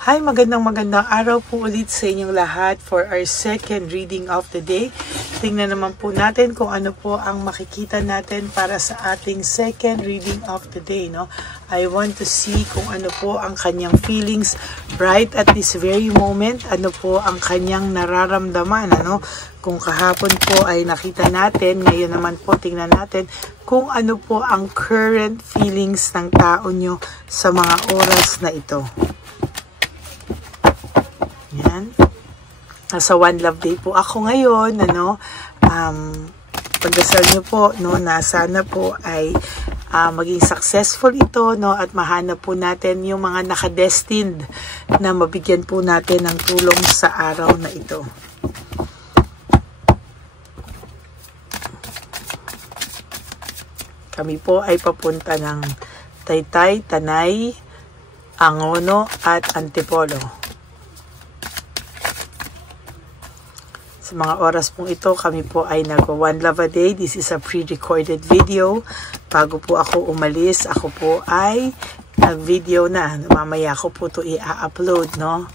Hi, magandang araw po ulit sa inyong lahat for our second reading of the day. Tingnan naman po natin kung ano po ang makikita natin para sa ating second reading of the day, no? I want to see kung ano po ang kanyang feelings right at this very moment. Ano po ang kanyang nararamdaman, ano? Kung kahapon po ay nakita natin, ngayon naman po tingnan natin kung ano po ang current feelings ng tao nyo sa mga oras na ito. Yan. Nasa One Love Day po ako ngayon, ano, pagdasal nyo po, no, na sana po ay maging successful ito, no, at mahanap po natin yung mga nakadestined na mabigyan po natin ng tulong sa araw na ito. Kami po ay papunta ng Taytay, Tanay, Angono at Antipolo. Sa mga oras pong ito, kami po ay nag-One Love a Day. This is a pre-recorded video. Bago po ako umalis, ako po ay nag-video na. Mamaya ko po ito i-upload, no?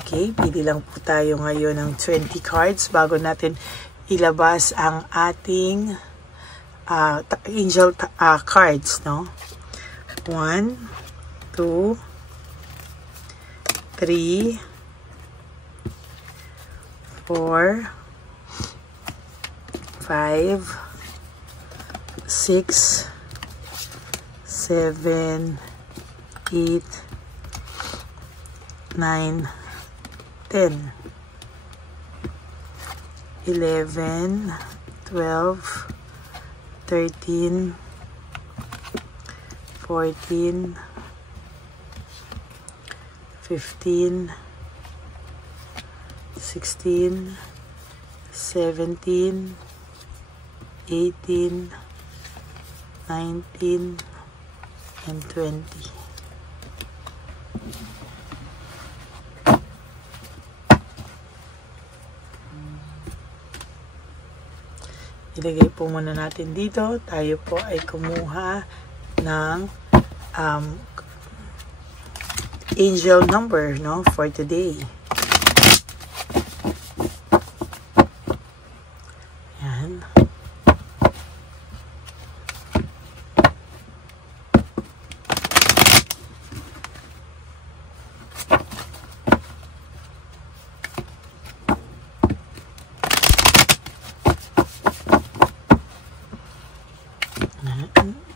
Okay, pili lang po tayo ngayon ng 20 cards bago natin ilabas ang ating angel cards, no? 1, 2, 3, 4, 5, 6, 7, 8, 9, 10, 11, 12, 13, 14, 15, 16, 17, 18, 19, and 20. Ilagay po muna natin dito. Tayo po ay kumuha ng angel number, no, for today. Yan.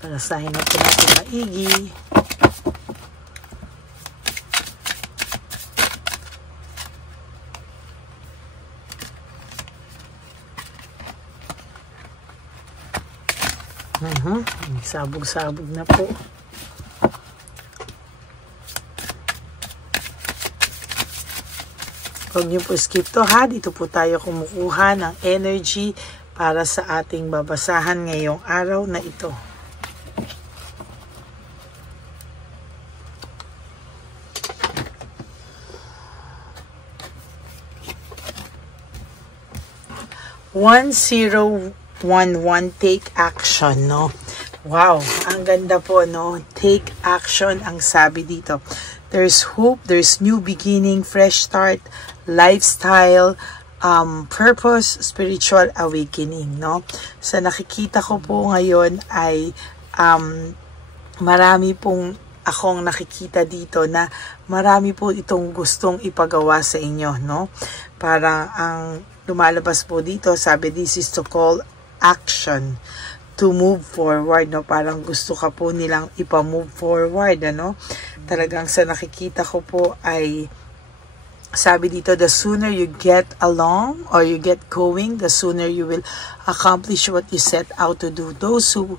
Palasahin natin natin maigi. Sabog-sabog na po. Huwag niyo po skip to, ha. Dito po tayo kumukuha ng energy para sa ating babasahan ngayong araw na ito. One, 0, 1, 1, take action, no? Wow, ang ganda po, no? Take action ang sabi dito. There's hope, there's new beginning, fresh start, lifestyle, purpose, spiritual awakening, no? Sa nakikita ko po ngayon ay marami pong akong nakikita dito na marami po itong gustong ipagawa sa inyo, no? Parang ang lumalabas po dito, sabi, this is to call action, to move forward, no? Parang gusto ka po nilang ipa-move forward, ano? Talagang sa nakikita ko po ay sabi dito, the sooner you get along or you get going, the sooner you will accomplish what you set out to do. Those with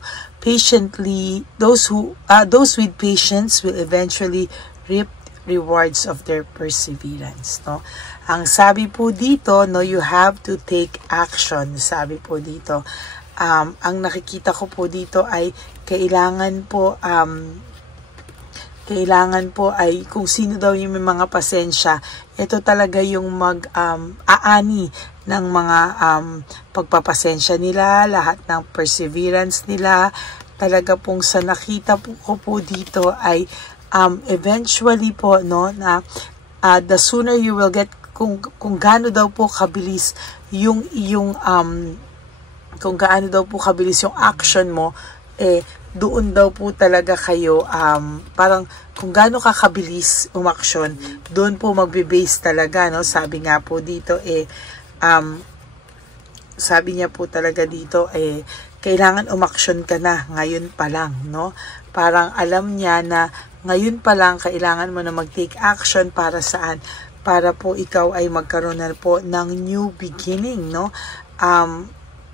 patience will eventually reap rewards of their perseverance, no? Ang sabi po dito, no, you have to take action. Sabi po dito, ang nakikita ko po dito ay kailangan po ay kung sino daw yung may mga pasensya, ito talaga yung aani ng mga pagpapasensya nila, lahat ng perseverance nila, talaga pong sa nakita ko po dito ay eventually po, no, na the sooner you will get, kung gaano daw po kabilis yung kung gaano daw po kabilis yung action mo, doon daw po talaga kayo, parang kung gaano kakabilis umaksyon, doon po magbe-base talaga, no? Sabi nga po dito, sabi niya po talaga dito, kailangan umaksyon ka na ngayon pa lang, no? Parang alam niya na ngayon pa lang kailangan mo na mag-take action para saan? Para po ikaw ay magkaroon na po ng new beginning, no?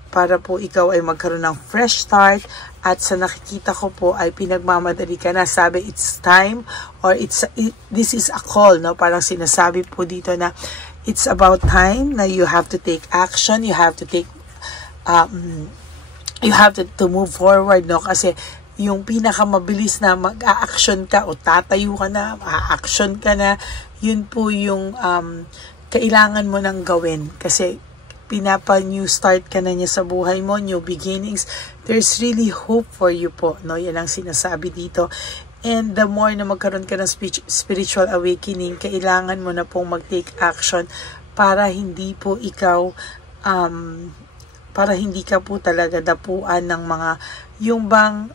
Para po ikaw ay magkaroon ng fresh start, at sa nakikita ko po ay pinagmamadali ka na. Sabi it's time, or this is a call, no? Parang sinasabi po dito na it's about time na you have to take action, you have to take you have to move forward, no? Kasi yung pinakamabilis na mag-a-action ka o tatayo ka na, a-action ka na, yun po yung kailangan mo nang gawin. Kasi pinapa-new start ka na niya sa buhay mo, new beginnings. There's really hope for you po, no? Yan ang sinasabi dito. And the more na magkaroon ka ng spiritual awakening, kailangan mo na pong mag-take action para hindi po ikaw, para hindi ka po talaga dapuan ng mga, yung bang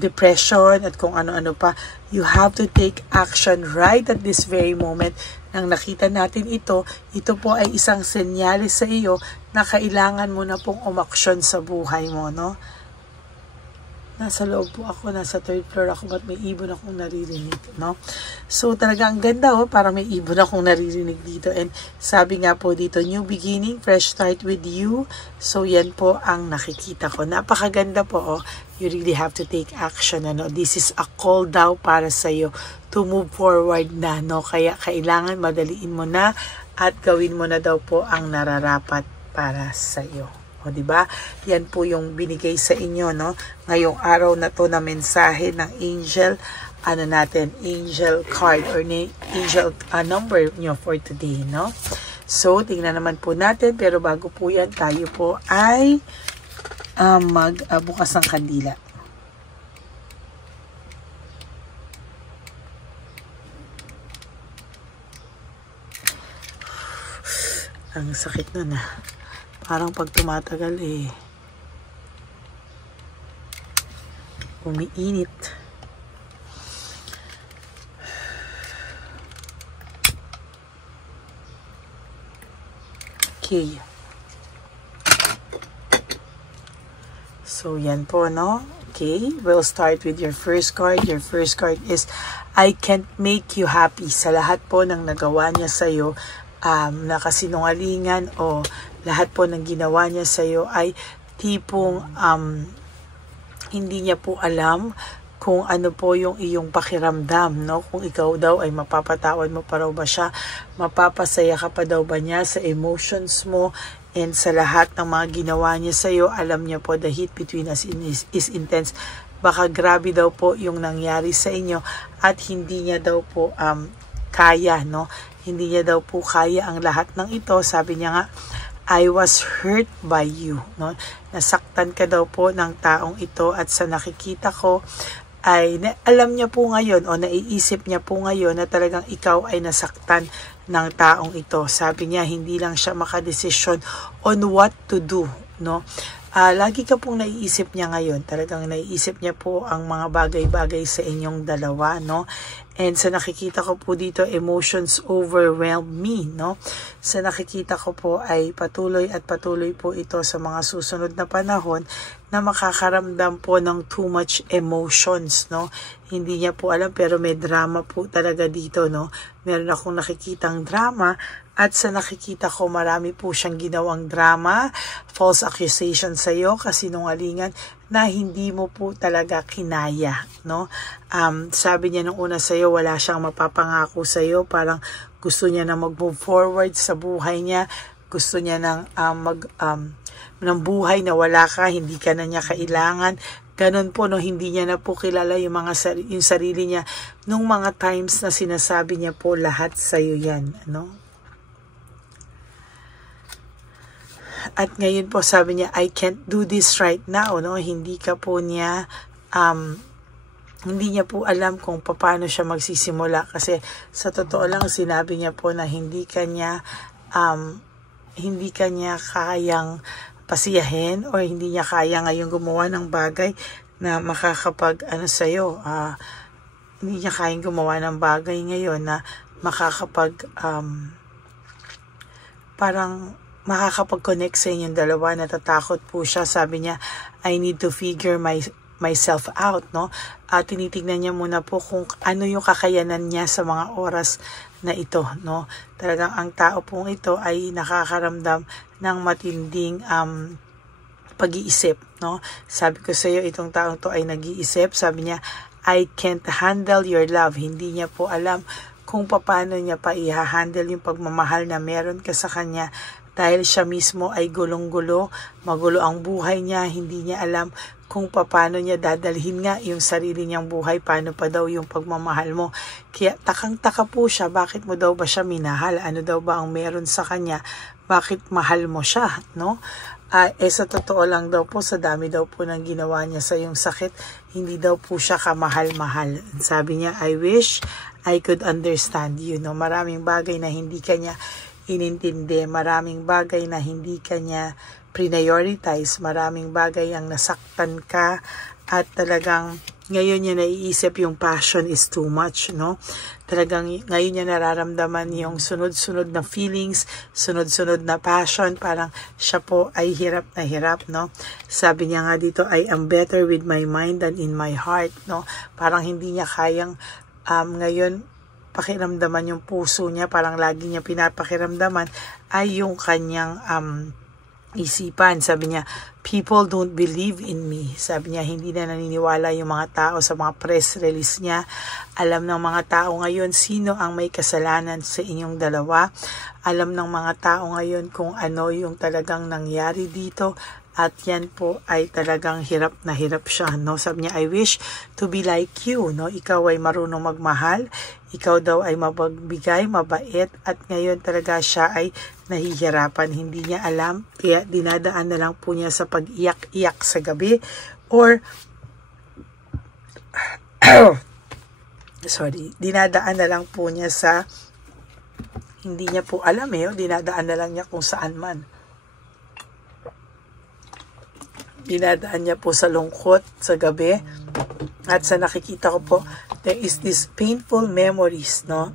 depression at kung ano-ano pa. You have to take action right at this very moment. Nang nakita natin ito po ay isang senyales sa iyo na kailangan mo na pong umaksyon sa buhay mo, no? Nasa loob po ako, nasa third floor ako, ba't may ibon akong naririnig, no? So, talaga ang ganda, para may ibon akong naririnig dito. And sabi nga po dito, new beginning, fresh start with you. So, yan po ang nakikita ko. Napakaganda po, You really have to take action, ano? This is a call daw para sa'yo to move forward na, no? Kaya kailangan madaliin mo na at gawin mo na daw po ang nararapat para sa'yo. O, diba? Yan po yung binigay sa inyo, no? Ngayong araw na to na mensahe ng angel, angel card or angel number nyo for today, no? So, tingnan naman po natin. Pero bago po yan, tayo po ay magbukas ng kandila. Ang sakit nun, Parang pag tumatagal, umiinit. Okay. So, yan po, no? Okay. We'll start with your first card. Your first card is, I can't make you happy. Sa lahat po ng nagawa niya sa'yo, na kasinungalingan o lahat po ng ginawa niya sa'yo ay tipong hindi niya po alam kung ano po yung iyong pakiramdam, no? Kung ikaw daw ay mapapatawad mo pa raw ba siya, mapapasaya ka pa daw ba niya sa emotions mo, and sa lahat ng mga ginawa niya sa'yo, alam niya po the heat between us is intense. Baka grabe daw po yung nangyari sa inyo at hindi niya daw po kaya, no? Hindi niya daw po kaya ang lahat ng ito. Sabi niya nga, I was hurt by you, no? Nasaktan ka daw po ng taong ito, at sa nakikita ko ay alam niya po ngayon o naiisip niya po ngayon na talagang ikaw ay nasaktan ng taong ito. Sabi niya, hindi lang siya makadesisyon on what to do, no? Lagi ka pong naiisip niya ngayon. Talagang naiisip niya po ang mga bagay-bagay sa inyong dalawa, no? And sa nakikita ko po dito, emotions overwhelm me, no? Sa nakikita ko po ay patuloy at patuloy po ito sa mga susunod na panahon na makakaramdam po ng too much emotions, no? Hindi niya po alam pero may drama po talaga dito, no? Meron akong nakikitang drama, at sa nakikita ko marami po siyang ginawang drama, false accusation sa iyo, kasinungalingan na hindi mo po talaga kinaya, no? Sabi niya nung una sa iyo, wala siyang mapapangako sa iyo, parang gusto niya na mag-move forward sa buhay niya, gusto niya ng buhay na wala ka, hindi ka na niya kailangan. Ganon po, no? Hindi niya na po kilala yung sarili niya nung mga times na sinasabi niya po lahat sa iyo yan, no? At ngayon po sabi niya, I can't do this right now, no? Hindi ka po niya hindi niya po alam kung paano siya magsisimula, kasi sa totoo lang sinabi niya po na hindi kanya kayang pasiyahin o hindi niya kaya ngayon gumawa ng bagay na makakapag sa'yo. Hindi niya kayang gumawa ng bagay ngayon na makakapag parang makakapag-connect sa inyong dalawa. Natatakot po siya. Sabi niya, I need to figure myself out, no? Tinitignan niya muna po kung ano yung kakayanan niya sa mga oras na ito, no? Talagang ang tao pong ito ay nakakaramdam ng matinding pag-iisip, no? Sabi ko sa iyo, itong taong to ay nag-iisip. Sabi niya, I can't handle your love. Hindi niya po alam kung paano niya pa i-handle yung pagmamahal na meron ka sa kanya, dahil siya mismo ay gulong-gulo, magulo ang buhay niya, hindi niya alam kung paano niya dadalhin nga yung sarili niyang buhay, paano pa daw yung pagmamahal mo. Kaya takang-taka po siya, bakit mo daw ba siya minahal? Ano daw ba ang meron sa kanya? Bakit mahal mo siya, no? Sa totoo lang daw po, sa dami daw po ng ginawa niya sa yung sakit, hindi daw po siya kamahal-mahal. Sabi niya, I wish I could understand you, no? Maraming bagay na hindi kanya inintindi, maraming bagay na hindi kanya prioritize, maraming bagay ang nasaktan ka, at talagang ngayon niya naiisip yung passion is too much, no? Talagang ngayon niya nararamdaman yung sunod-sunod na feelings, sunod-sunod na passion, parang siya po ay hirap na hirap, no? Sabi niya nga dito, I am better with my mind than in my heart, no? Parang hindi niya kayang ngayon pakiramdaman yung puso niya, parang lagi niya pinapakiramdaman ay yung kanyang isipan. Sabi niya, people don't believe in me. Sabi niya, hindi na naniniwala yung mga tao sa mga press release niya. Alam ng mga tao ngayon sino ang may kasalanan sa inyong dalawa. Alam ng mga tao ngayon kung ano yung talagang nangyari dito. At yan po ay talagang hirap na hirap siya, no? Sabi niya, I wish to be like you, no? Ikaw ay marunong magmahal, ikaw daw ay mapagbigay, mabait, at ngayon talaga siya ay nahihirapan, hindi niya alam, kaya dinadaan na lang po niya sa pag-iyak-iyak sa gabi, or dinadaan na lang po niya sa, hindi niya po alam dinadaan na lang niya kung saan man. Dinadaan niya po sa lungkot sa gabi, at sa nakikita ko po, there is this painful memories, no?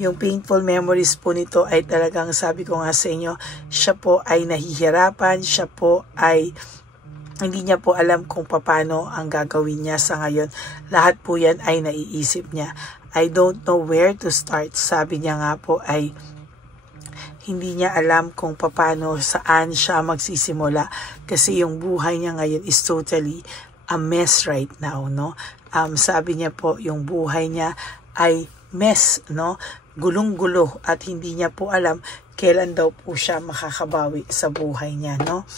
Yung painful memories po nito ay talagang, sabi ko nga sa inyo, siya po ay nahihirapan, siya po ay hindi niya po alam kung paano ang gagawin niya sa ngayon. Lahat po yan ay naiisip niya. I don't know where to start. Sabi niya nga po ay hindi niya alam kung paano, saan siya magsisimula, kasi yung buhay niya ngayon is totally a mess right now, no? Sabi niya po, yung buhay niya ay mess, no? Gulong-gulo, at hindi niya po alam kailan daw po siya makakabawi sa buhay niya, no?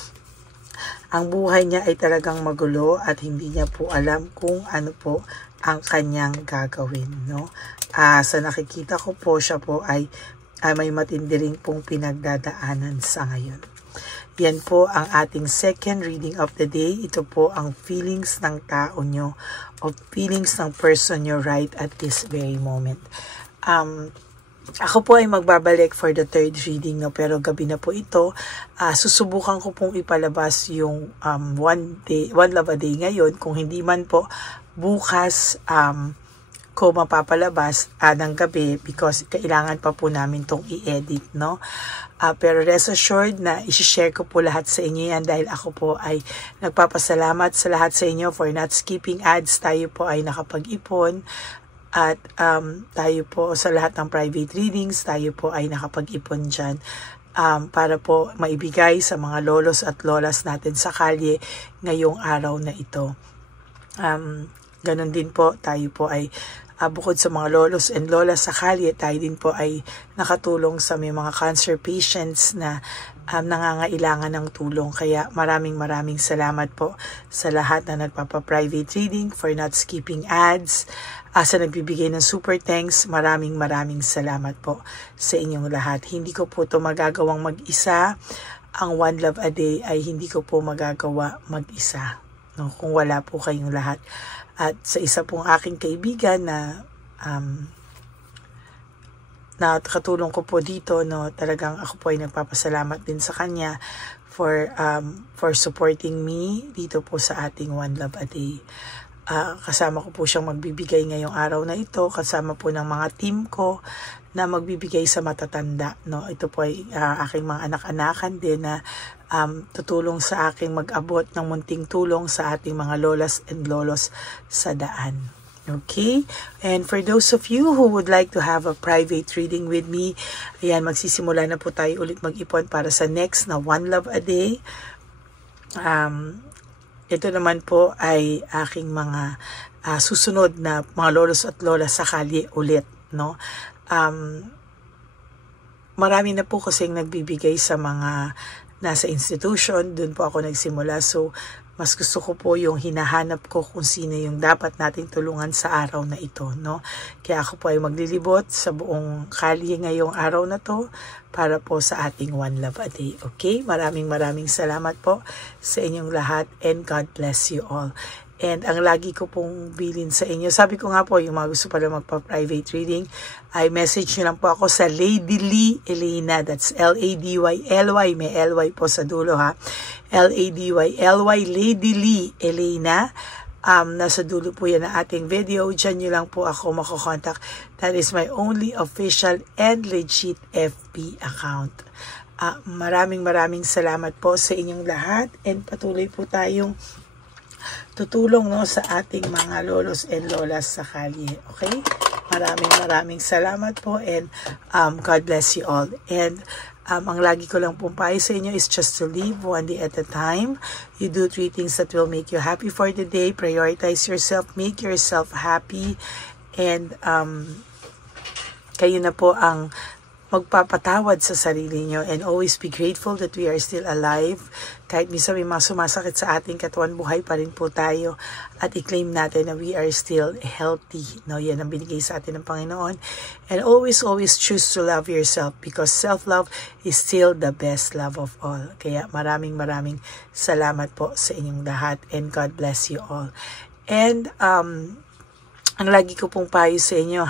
Ang buhay niya ay talagang magulo, at hindi niya po alam kung ano po ang kanyang gagawin, no? Sa nakikita ko po, siya po ay may matindi rin pong pinagdadaanan sa ngayon. Yan po ang ating second reading of the day. Ito po ang feelings ng tao nyo, o feelings ng person nyo right at this very moment. Ako po ay magbabalik for the third reading, no? Pero gabi na po ito. Susubukan ko pong ipalabas yung one love a day ngayon. Kung hindi man po, bukas ko mapapalabas ng gabi, because kailangan pa po namin tong i-edit, no? Pero rest assured na isi-share ko po lahat sa inyo yan, dahil ako po ay nagpapasalamat sa lahat sa inyo for not skipping ads. Tayo po ay nakapag-ipon, at tayo po sa lahat ng private readings, tayo po ay nakapag-ipon dyan para po maibigay sa mga lolos at lolas natin sa kalye ngayong araw na ito. Ganon din po, tayo po ay bukod sa mga lolos and lolas sa kalye, tayo din po ay nakatulong sa may mga cancer patients na nangangailangan ng tulong. Kaya maraming salamat po sa lahat na nagpapa-private reading, for not skipping ads, sa nagbibigay ng super thanks. Maraming salamat po sa inyong lahat. Hindi ko po ito magagawang mag-isa. Ang One Love a Day ay hindi ko po magagawa mag-isa. no, kung wala po kayong lahat. At sa isa pong aking kaibigan na nakatulong ko po dito, no, talagang ako po ay nagpapasalamat din sa kanya for supporting me dito po sa ating One Love a Day. Kasama ko po siyang magbibigay ngayong araw na ito, kasama po ng mga team ko na magbibigay sa matatanda, no. Ito po ay aking mga anak-anakan din na tutulong sa aking mag-abot ng munting tulong sa ating mga lolas and lolos sa daan. Okay? And for those of you who would like to have a private reading with me, ayan, magsisimula na po tayo ulit mag-ipon para sa next na One Love a Day. Ito naman po ay aking mga susunod na mga lolos at lolas sa kalye ulit, no? Marami na po kasing nagbibigay sa mga nasa institution, dun po ako nagsimula. So, mas gusto ko po yung hinahanap ko kung sino yung dapat nating tulungan sa araw na ito, no? Kaya ako po ay maglilibot sa buong kalye ngayong araw na to para po sa ating One Love a Day. Okay? Maraming salamat po sa inyong lahat and God bless you all. And ang lagi ko pong bilin sa inyo, sabi ko nga po, yung mga gusto pala magpa-private reading, ay message nyo lang po ako sa Lady Lee Elena. That's L-A-D-Y-L-Y. May L-Y po sa dulo, ha. L-A-D-Y-L-Y, Lady Lee Elena. Nasa dulo po yan ng ating video. Diyan nyo lang po ako makokontak. That is my only official and legit FB account. Maraming salamat po sa inyong lahat. And patuloy po tayong tutulong, no, sa ating mga lolos and lolas sa kalye. Okay? Maraming salamat po and God bless you all. And ang lagi ko lang pong payo sa inyo is just to live one day at a time. You do 3 things that will make you happy for the day. Prioritize yourself. Make yourself happy. And kayo na po ang magpapatawad sa sarili nyo and always be grateful that we are still alive. Kahit minsan may mga sumasakit sa ating katawan, buhay pa rin po tayo at i-claim natin na we are still healthy. No, yan ang binigay sa atin ng Panginoon. And always choose to love yourself because self-love is still the best love of all. Kaya maraming salamat po sa inyong lahat and God bless you all. And ang lagi ko pong payo sa inyo,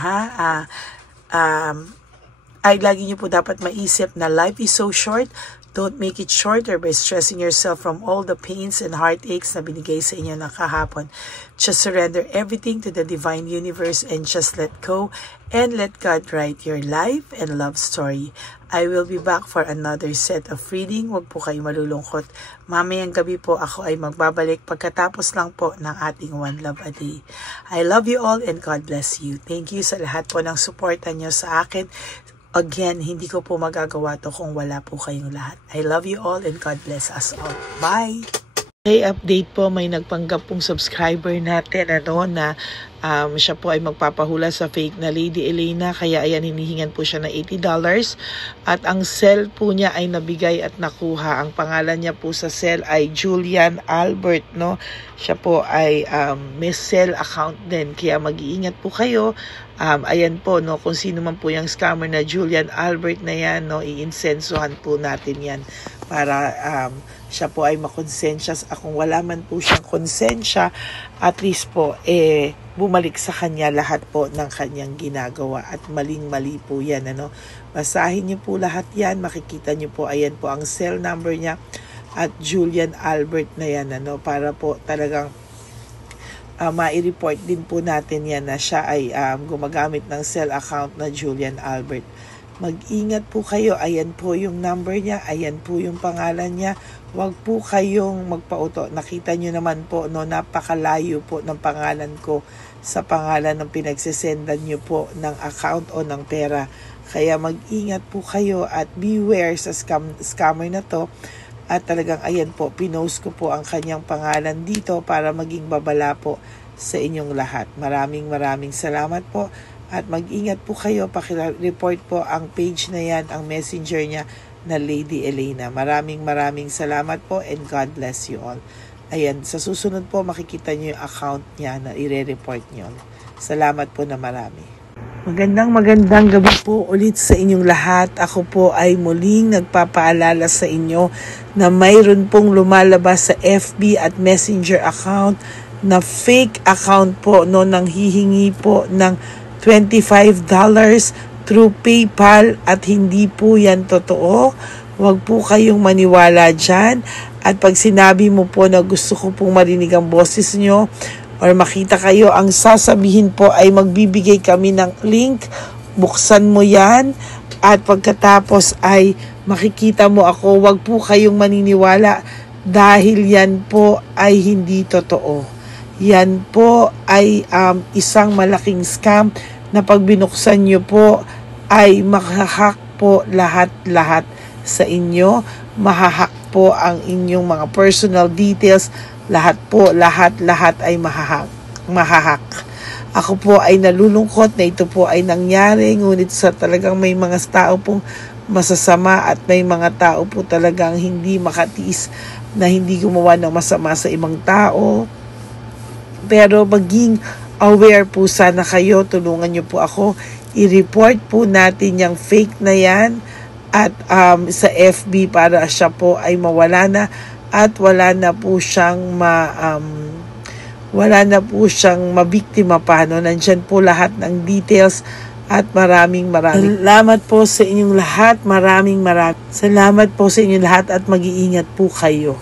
ay lagi niyo po dapat maisip na life is so short. Don't make it shorter by stressing yourself from all the pains and heartaches na binigay sa inyo ng kahapon. Just surrender everything to the divine universe and just let go and let God write your life and love story. I will be back for another set of reading. Huwag po kayo malulungkot. Mamayang gabi po ako ay magbabalik pagkatapos lang po ng ating One Love a Day. I love you all and God bless you. Thank you sa lahat po ng suporta nyo sa akin. Again, hindi ko po magagawa to kung wala po kayong lahat. I love you all and God bless us all. Bye! Okay, update po, may nagpanggap pong subscriber natin na siya po ay magpapahula sa fake na Lady Elena, kaya ayan, hinihingan po siya ng $80 at ang cell po niya ay nabigay at nakuha. Ang pangalan niya po sa cell ay Julian Albert, no? Siya po ay may cell account din, kaya mag-iingat po kayo. Ayan po, no, kung sino man po yung scammer na Julian Albert na yan, no, iinsensuhan po natin yan para siya po ay makonsensya. Kung wala man po siyang konsensya, at least po bumalik sa kanya lahat po ng kanyang ginagawa at maling-mali po yan, ano. Basahin niyo po lahat yan, makikita niyo po, ayan po ang cell number niya at Julian Albert na yan, ano, para po talagang mai-report din po natin yan na siya ay gumagamit ng cell account na Julian Albert. Mag-ingat po kayo. Ayan po yung number niya. Ayan po yung pangalan niya. Huwag po kayong magpauto. Nakita nyo naman po, no, napakalayo po ng pangalan ko sa pangalan ng pinagsisendan nyo po ng account o ng pera. Kaya mag-ingat po kayo at beware sa scammer na to. At talagang ayan po, pinost ko po ang kanyang pangalan dito para maging babala po sa inyong lahat. Maraming salamat po. At mag-ingat po kayo, pakireport po ang page na yan, ang messenger niya na Lady Elena. Maraming salamat po and God bless you all. Ayan, sa susunod po makikita niyo yung account niya na i-report niyo. Salamat po na marami. Magandang gabi po ulit sa inyong lahat. Ako po ay muling nagpapaalala sa inyo na mayroon pong lumalabas sa FB at Messenger account na fake account po no, nang hihingi po ng $25 through PayPal at hindi po yan totoo. Huwag po kayong maniwala dyan. At pag sinabi mo po na gusto ko pong marinig ang boses nyo or makita kayo, ang sasabihin po ay magbibigay kami ng link. Buksan mo yan at pagkatapos ay makikita mo ako. Huwag po kayong maniniwala dahil yan po ay hindi totoo. Yan po ay isang malaking scam na pag binuksan nyo po ay mahahack po lahat-lahat sa inyo. Mahahack po ang inyong mga personal details. Lahat ay mahahack. Ako po ay nalulungkot na ito po ay nangyari, ngunit sa talagang may mga tao pong masasama at may mga tao po talagang hindi makatiis na hindi gumawa ng masama sa ibang tao. Pero maging aware po sana kayo, tulungan niyo po ako, i-report po natin yung fake na yan at sa FB para siya po ay mawala na at wala na po siyang mabiktima pa, no? Nandyan po lahat ng details at maraming salamat po sa inyong lahat. Maraming salamat po sa inyong lahat at mag-iingat po kayo.